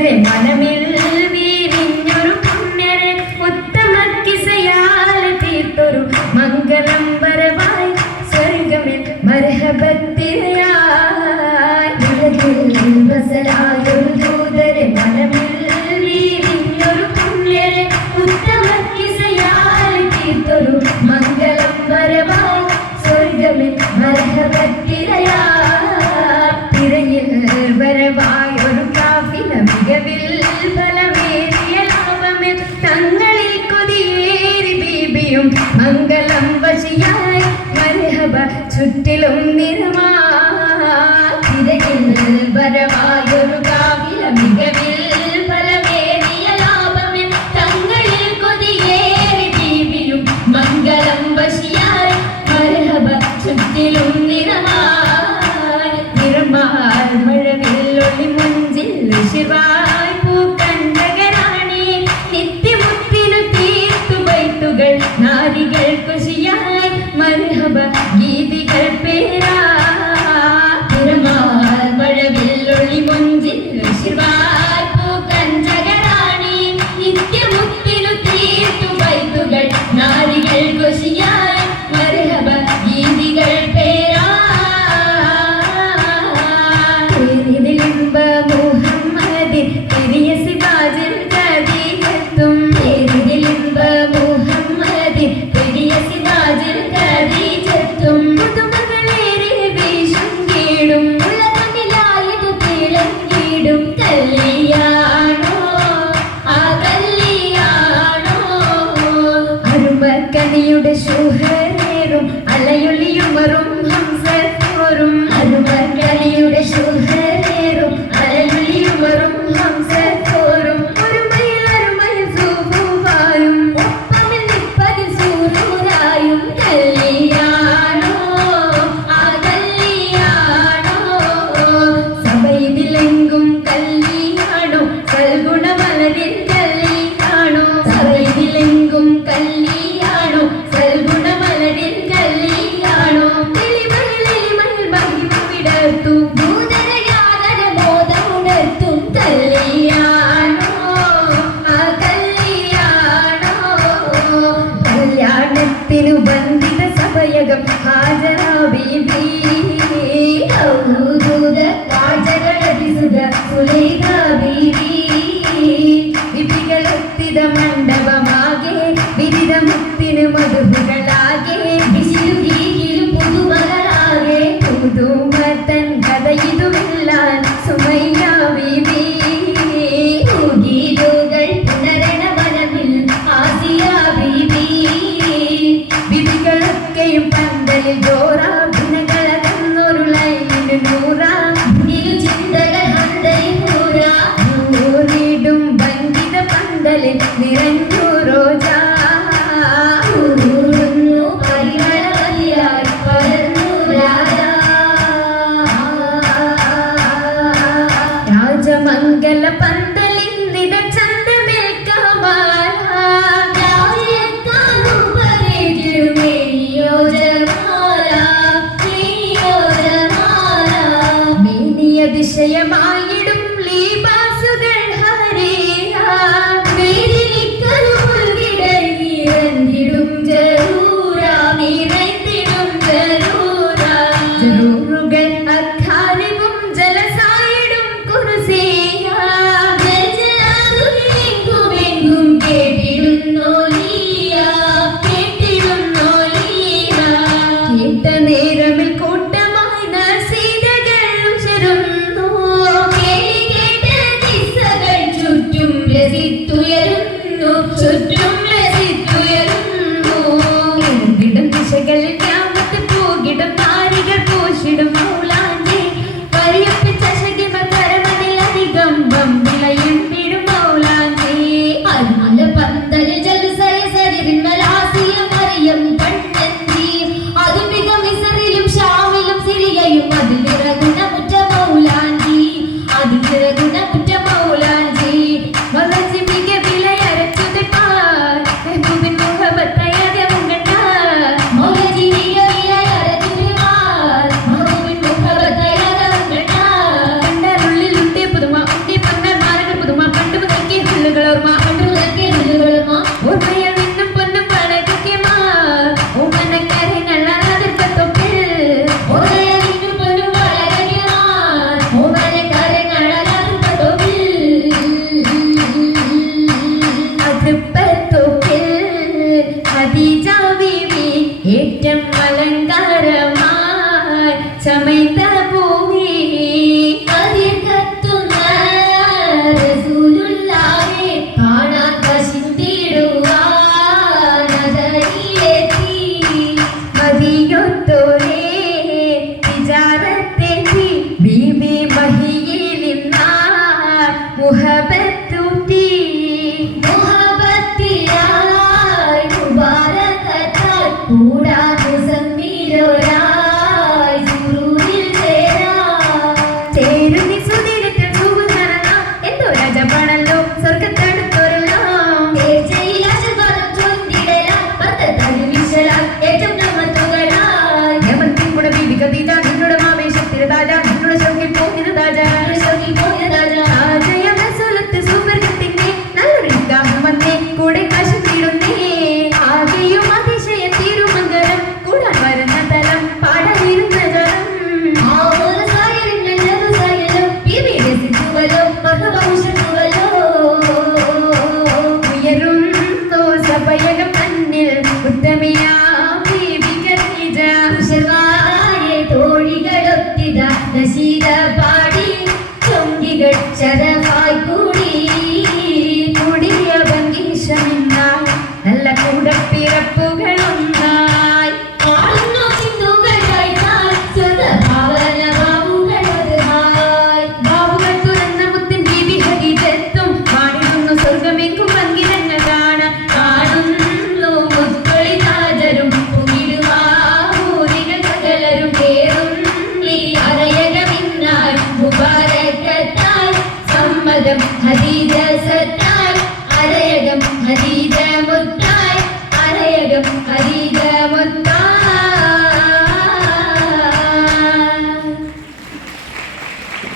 de hermana mía ചുറ്റിലും നിർമാ மலையொளியும் வரும். ധ്യാനത്തിനു ബന്ധിത സഭയകം ഹാജരാബീബി വിധികളത്തിത മണ്ഡപമാകെ വിധിത മുത്തിന് മധുഭൂമി പന്ത ഏറ്റവും പദം ഹരിജ സത്ത